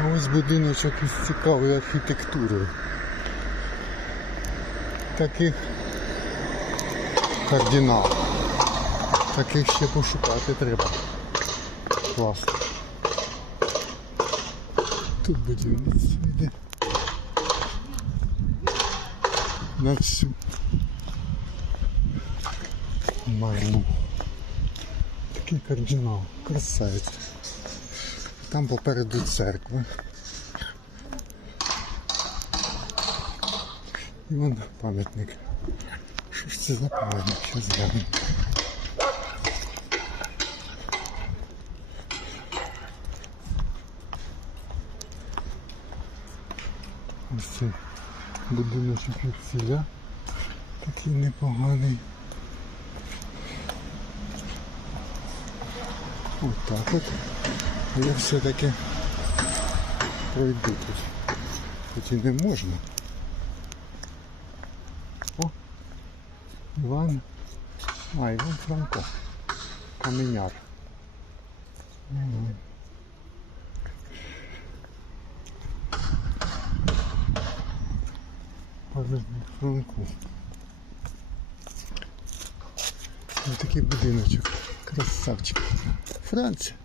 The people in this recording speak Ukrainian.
А ось будиночок із цікавою архітектурою. Таких кардинал. Таких ще пошукати треба. Класно. Тут будівництво йде. На всю марлу. Такий кардинал. Красавець. Там попереду церква. І вон пам'ятник. Що ж це за пам'ятник? Щас гляну. Ось цей будиночок векселя. Такий непоганий. Отак от. Я все-таки пройду тут. Хоч і не можна. О! Іван. А, Іван Франко. Каменяр. Франку. Ось такий будиночок. Красавчик. Франція.